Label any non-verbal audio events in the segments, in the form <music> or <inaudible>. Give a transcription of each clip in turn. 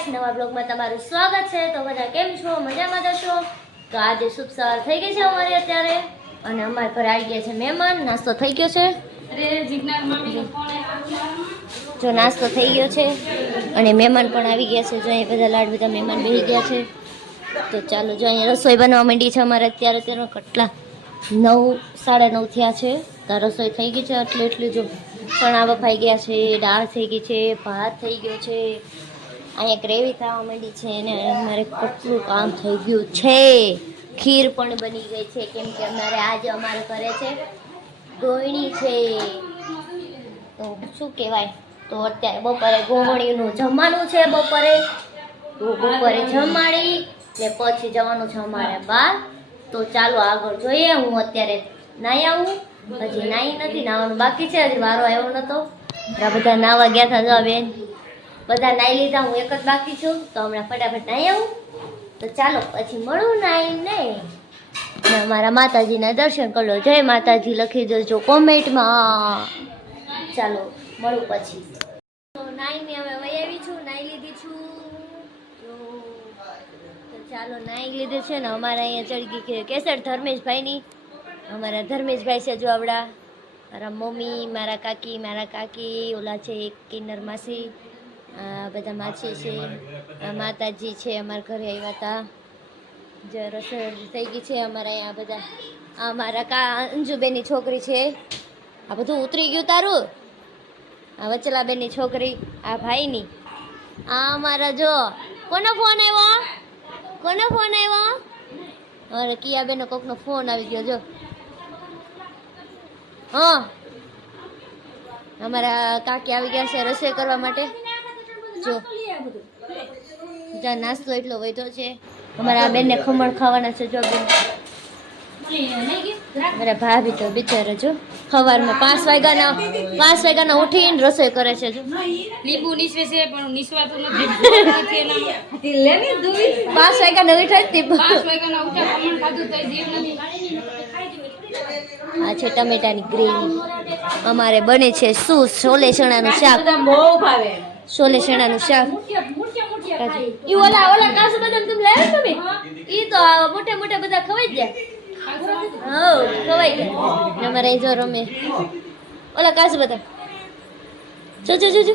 Guys નવા બ્લોગમાં તમારું સ્વાગત છે. તો બધા કેમ છો? મજામાં છો તો આજે શુભ સવાર થઈ ગઈ છે અમારી અત્યારે. અને અમારા ઘરે આવી ગયા છે મહેમાન. નાસ્તો થઈ ગયો છે? જો નાસ્તો થઈ ગયો છે અને મહેમાન પણ આવી ગયા છે. જો અહીંયા બધા લાડ બધા મહેમાન બેસી ગયા છે. તો ચાલો જો અહીંયા રસોઈ બનવા માંડી છે અમારે અત્યારે. તેનો કેટલા? નવ સાડા નવ થયા છે. તો રસોઈ થઈ ગઈ છે એટલે એટલું. જો ચણા બફાઈ ગયા છે દાળ થઈ ગઈ છે ભાત થઈ ગયો છે. અહીંયા ગ્રેવી થવા માંડી છે અને અમારે કેટલું કામ થઈ ગયું છે. ખીર પણ બની ગઈ છે, કેમ કે અમારે આજે અમારે ઘરે છે ગોયણી છે. તો શું કહેવાય? તો અત્યારે બપોરે ગોવણીનું જમવાનું છે બપોરે. તો બપોરે જમાડી ને પછી જવાનું છે અમારે બહાર તો ચાલો આગળ જોઈએ, હું અત્યારે નાહી આવું. હજી નાહી નથી, નાવાનું બાકી છે, હજી વારો આવ્યો નતો. બધા નાવા ગયા હતા જો બેન. બધા નાહી લીધા, હું એક જ બાકી છું, તો હમણાં ફટાફટ નાઈ આવું. તો ચાલો, પછી મળું નાહી ને ને અમારા માતાજીના દર્શન કરો જય માતાજી, લખી દેજો કોમેન્ટમાં. ચાલો, મળું પછી. નાઈને હવે વહી આવી છું, નાઈ લીધી છું. ચાલો, નાઈ લીધી છે ને અમારા અહીંયા ચડી ગઈ કેસર ધર્મેશભાઈની. અમારા ધર્મેશભાઈ છે જો આવડા. મારા મમ્મી, મારા કાકી મારા કાકી, ઓલા છે એક કિન્નર માસી. બધા માછી છે માતાજી છે, અમારા ઘરે આવ્યા હતા જે રસોઈ થઈ ગઈ છે, અમારા અહીંયા બધા, આ મારા કા અંજુબેનની છોકરી છે. આ બધું ઉતરી ગયું તારું? આ વચલાબેનની છોકરી, આ ભાઈની. આ અમારા જો, કોનો ફોન આવ્યો? કોનો ફોન આવ્યો? અરે, કિયાબેનનો કોકનો ફોન આવી ગયો, જો. હા. અમારા કાકી આવી ગયા છે રસોઈ કરવા માટે. જો. જ્યાં નાસ્તો એટલો વધ્યો છે. અમારા આ બેનને ખમણ ખાવાના છે જો બેન. મારા ભાભી તો બિચારા જો. સવારમાં પાંચ વાગ્યાના પાંચ વાગ્યાના ઉઠીને રસોઈ કરે છે જો. લીંબુ નીસવે છે પણ નીસવાતું નથી. <laughs> પાંચ વાગ્યાના ઉઠાય જ તે પાંચ વાગ્યાના ઉઠ્યા ખમણ ખાધું તોય જીવ નથી. આ છે ટમેટાની ગ્રેવી. અમારે બને છે શું છોલે ચણાનું શાક. છોલે શેણાનું શાક. ઈ ઓલા ઓલા કાસુ બદામ તમે લાવ્યા તમે ઈ તો મોટે મોટે બધા ખવાઈ જ જાય હઉ ખવાઈ ગયા. ને અમારે જો રમે. ઓલા કાસુ બદામ. જો જો જો જો.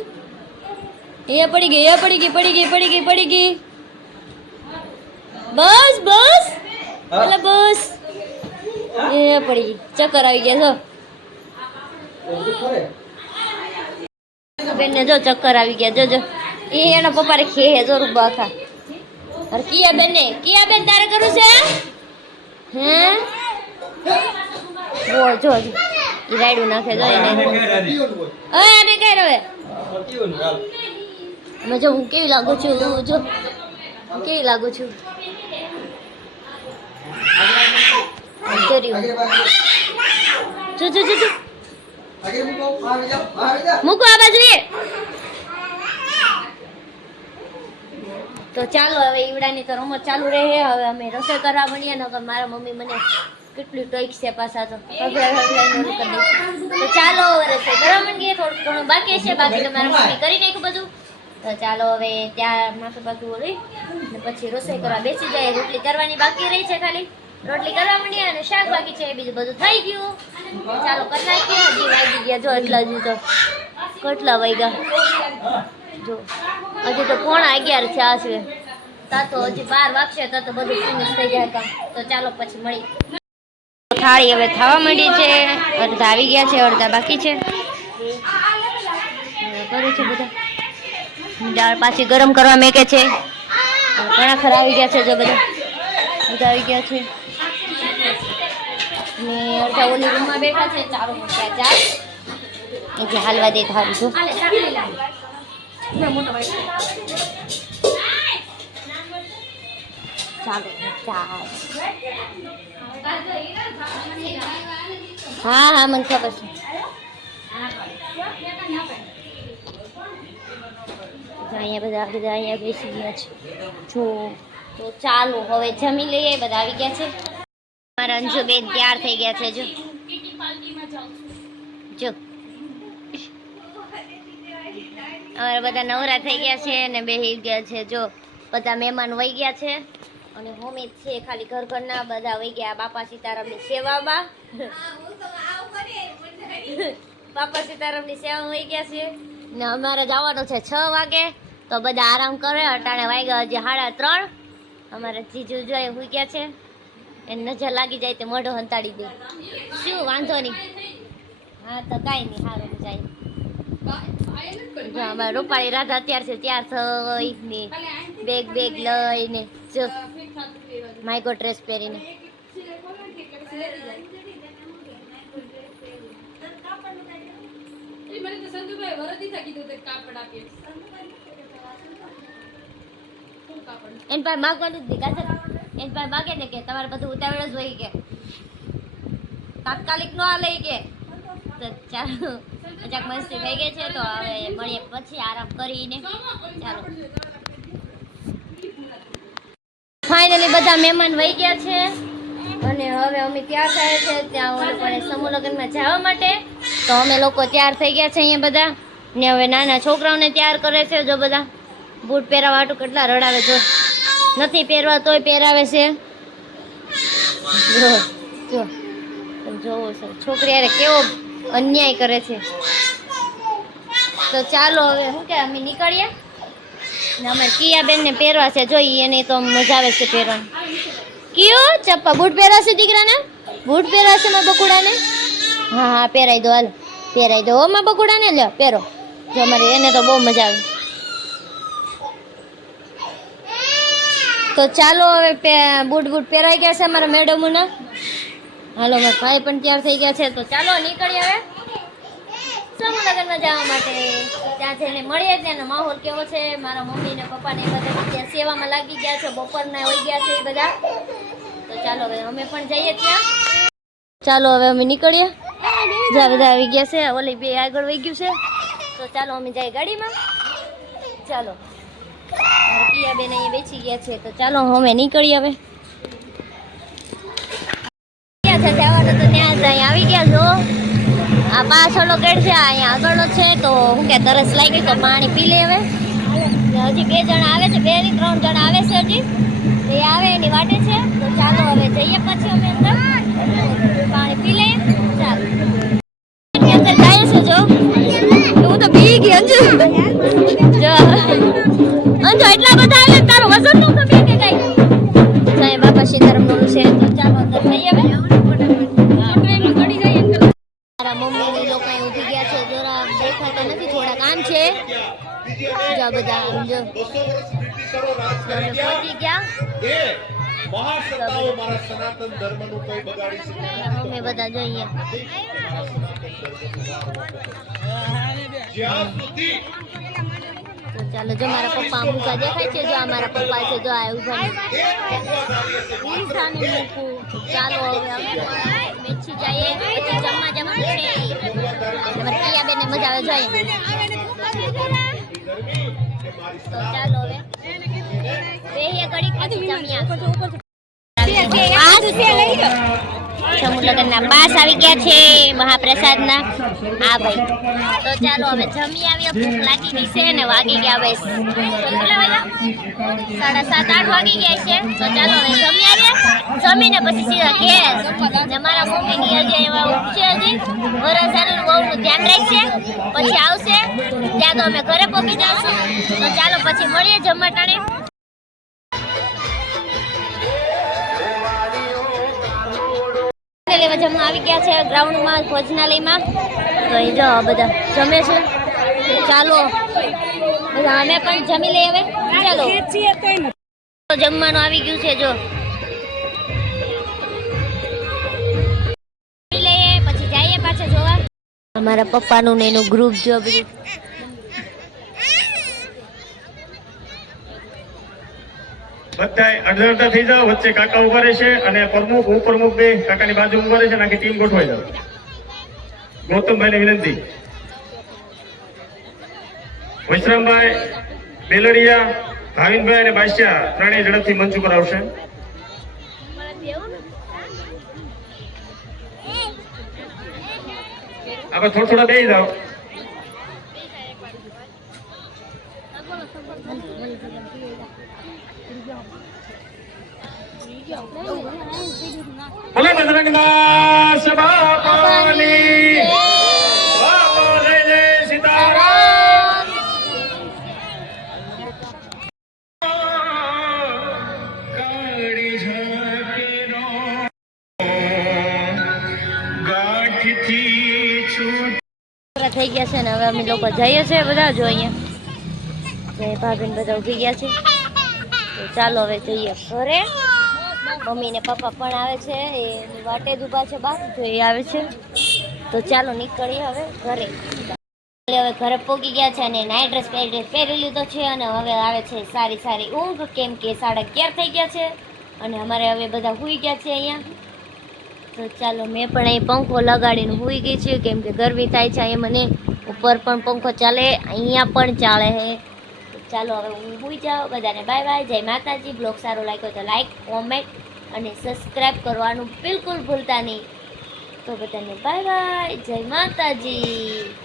એ પડી ગઈ એ પડી ગઈ પડી ગઈ પડી ગઈ પડી ગઈ. બસ બસ. ઓલા બસ. એ પડી ગઈ. ચક્કર આવી ગયા જો. બેનને જો ચક્કર આવી ગયા જોજો એ એના પપ્પાને ખે જો રૂબા હતા અરે કિયા બેન ને કિયા બેન તારે કરું છે? હે? જો જો. ઈ રાયડું નાખે જો એને. હવે? આને કઈ રવે મેં જો હું કેવી લાગુ છું જો હું કેવી લાગુ છું? જો જો જો જો. મૂકો આ બાજુ તો ચાલો હવે ઈવડાની તો રમત ચાલુ રહે હવે અમે રસોઈ કરવા મળીએ નકર મારા મમ્મી મને કેટલી ટોઈક છે પાછા તો. તો ચાલો રસોઈ કરવા માંડીએ થોડું ઘણું બાકી છે. બાકી તો મારા મમ્મી કરી નાખ્યું બધું. તો ચાલો હવે ત્યાં માથું ઓળી ને પછી રસોઈ કરવા બેસી જાય, રોટલી કરવાની બાકી રહી છે ખાલી. રોટલી કરવા માંડીએ અને શાક બાકી છે બીજું બધું થઈ ગયું. ચાલો કરી નાખીએ હજી વાગી ગયા. જો એટલા હજી તો કેટલા વાગ્યા. જો, હજી તો પોણા અગિયાર થયા છે તા તો હજી બાર વાગશે, તો તો બધું ફિનિશ થઈ જાય કામ. તો ચાલો પછી મળી થાળી હવે થવા માંડી છે. અડધા આવી ગયા છે, અડધા બાકી છે. કરે છે બધા. દાળ પાછી ગરમ કરવા મેકે છે. ઘણા ખરા આવી ગયા છે જો બધા. બધા આવી ગયા છે. અડધા ઓલી રૂમમાં બેઠા છે ચારો મોટા ચાર એટલે હાલવા દે ધારું છું હા હા મને ખબર છે. અહીંયા બધા બધા અહીંયા બેસી ગયા છે. જો તો ચાલો હવે જમી લઈએ બધા આવી ગયા છે. મારા અંજુબેન તૈયાર થઈ ગયા છે, જો. જો. અમારે બધા નવરા થઈ ગયા છે ને બેહી ગયા છે, જો. બધા મહેમાન વહી ગયા છે અને હોમી છે, ખાલી ઘર ઘરના બધા વહી ગયા. બાપા સીતારામની સેવામાં. બાપા સીતારામની સેવા વહી ગયા છે. ને અમારે જવાનું છે છ વાગે, તો બધા આરામ કરે. અટાણે વાગ્યા હજી સાડા ત્રણ. અમારે જીજુ જોઈએ હોઈ ગયા છે. એને નજર લાગી જાય તે મોઢો હંતાડી દે. શું વાંધો નહીં. હા તો કાંઈ નહીં સારું જાય. અમારે રૂપાળી રાધા અત્યાર છે ત્યાર થઈ ને. બેગ બેગ લઈને જો. માયકો ડ્રેસ પહેરીને. મને તો સંજુભાઈ વરદી થા કીધું કાપડ આપીએ. શું એન પાસે માગવાનું જ નહીં કાજલ એન ભાઈ માગે ને કે તમારે બધું ઉતાવળ જ હોય કે. તાત્કાલિક નો આ લઈ કે. તો ચાલો, મજાક મસ્તી થઈ ગઈ છે તો હવે મળીએ પછી, આરામ કરીને. ચાલો. ફાઇનલી બધા મહેમાન વહી ગયા છે. અને હવે અમે ત્યાં થાય છે, ત્યાં ઓલે પણ સમૂહ લગ્નમાં જવા માટે. તો અમે લોકો તૈયાર થઈ ગયા છે અહીંયા બધા. ને હવે નાના છોકરાઓને તૈયાર કરે છે, જો બધા. બૂટ પહેરાવા આટું કેટલા રડાવે, જો. નથી પહેરવા તોય પહેરાવે છે. જોવો છો. છોકરી અરે કેવો અન્યાય કરે છે. તો ચાલો હવે શું કે અમે નીકળીએ. ને અમે કિયાબેનને પહેરવા છે. જોઈએ એને તો મજા આવે છે પહેરવાની. કયો, ચપ્પા, બૂટ પહેરાશે દીકરાને? બૂટ પહેરાશે માં બકુડાને? હા હા, પહેરાઈ દો, હાલ. પહેરાઈ દો. હો માં બકુડાને, લ્યો, પહેરો. જો, અમારે એને તો બહુ મજા આવે. તો ચાલો હવે બૂટ બૂટ પહેરાઈ ગયા છે અમારા મેડમોના. હાલો મારા ભાઈ પણ તૈયાર થઈ ગયા છે. તો ચાલો નીકળીએ હવે. સમૂહ જવા માટે. ત્યાં જઈને મળીએ ત્યાંનો માહોલ કેવો છે? મારા મમ્મી ને પપ્પા બધા ત્યાં સેવામાં લાગી ગયા છે. બપોરના હોઈ ગયા છે બધા. તો ચાલો હવે અમે પણ જઈએ ત્યાં. ચાલો હવે અમે નીકળીએ. જ્યાં બધા આવી ગયા છે. ઓલી બે આગળ વહી ગયું છે. તો ચાલો અમે જઈએ ગાડીમાં. ચાલો. મારા પિયા બેન અહીંયા બેસી ગયા છે, તો ચાલો અમે નીકળી હવે. છે ગયા છો. છે છે પાણી પી લે હવે. હજી બે જણા આવે છે, બે ની ત્રણ જણા આવે છે હજી. એ આવે એની વાટે છે, તો ચાલો હવે જઈએ પછી અમે અંદર. પાણી પી લઈએ, ચાલો. અંદર જાય છે જો. હું તો પી અંજુ જો અંજુ એટલા બધા આવે તારું વજનનું કમી કે કઈ સાંઈ બાપા સીતારામનું છે. તો ચાલો અંદર જઈએ હવે. મારા મમ્મી લોકો અહીં ઊભી ગયા છે. જરા દેખાતા નથી થોડા કામ છે. જો આ બધા આમ જો. અમે પહોંચી ગયા. એ મહાસત્તાઓ મારા સનાતન ધર્મનું કોઈ બગાડી શકે અમે બધા જોઈએ જ્યાં સુધી તો ચાલો જો મારા પપ્પા આમ દેખાય છે જો આ મારા પપ્પા છે જો આ મૂકું. ચાલો હવે જઈએ. પછી જમવા જવાનું છે. તમારે બેને મજા આવે જોઈએ. તો ચાલો હવે. ઘડીક પછી જમ્યા સમૂહ લગ્નના પાસ આવી ગયા છે મહાપ્રસાદના. આ ભાઈ. તો ચાલો હવે જમી આવીએ. ભૂખ લાગી ગઈ છે ને વાગી ગયા હવે સાડા સાત, આઠ વાગી ગયા છે. તો ચાલો હવે જમી આવીએ. જમીને પછી સીધા ઘેર. ને મારા મમ્મીની હજી એવા છે હજી. વરસાદનું બહુનું ધ્યાન રાખશે પછી આવશે. ત્યાં તો અમે ઘરે પહોંચી જઈશું. તો ચાલો પછી મળીએ જમવા ટાણે. લેવા જમવા આવી ગયા છે ગ્રાઉન્ડમાં, ભોજનાલયમાં. તો એ જો બધા જમે છે. ચાલો અમે પણ જમી લઈએ હવે. ચાલો. જમવાનું આવી ગયું છે જો. અમારા પપ્પાનું ને એનું ગ્રુપ જો બધું. બધાય અડધા અડધા થઈ જાઓ વચ્ચે કાકા ઊભા રહેશે અને પ્રમુખ ઉપપ્રમુખ બે કાકાની બાજુ ઊભા રહેશે આખી ટીમ ગોઠવાઈ જાવ ગૌતમભાઈને વિનંતી. વિશ્રામભાઈ બેલરિયા ભાવિનભાઈ અને બાસ્યા ત્રણેય ઝડપથી મંચ ઉપર આવશે. આપણે થોડા થોડા બે જાઓ. છૂટ થઈ ગયા છે ને, હવે અમે લોકો જઈએ છીએ બધા જો અહીંયા. ભાભીને બધા ઉઠી ગયા છે. તો ચાલો હવે જઈએ ઘરે મમ્મી ને પપ્પા પણ આવે છે, એ વાટે જ ઊભા છે બહાર, તો એ આવે છે. તો ચાલો નીકળીએ હવે ઘરે. હવે ઘરે પોગી ગયા છે અને નાઇટ ડ્રેસ પહેરી પહેરી લીધો છે અને હવે આવે છે સારી સારી ઊંઘ, કેમ કે સાડા અગિયાર થઈ ગયા છે અને અમારે હવે બધા સૂઈ ગયા છે અહીંયા. તો ચાલો મેં પણ અહીં પંખો લગાડીને સૂઈ ગઈ છે, કેમ કે ગરમી થાય છે અહીંયા મને. ઉપર પણ પંખો ચાલે, અહીંયા પણ ચાલે છે. ચાલો હવે હું સૂઈ જાઉં, બધાને બાય બાય જય માતાજી, બ્લોગ સારો લાગ્યો તો લાઈક કોમેન્ટ અને સબસ્ક્રાઈબ કરવાનું બિલકુલ ભૂલતા નહીં. તો બધાને બાય બાય જય માતાજી.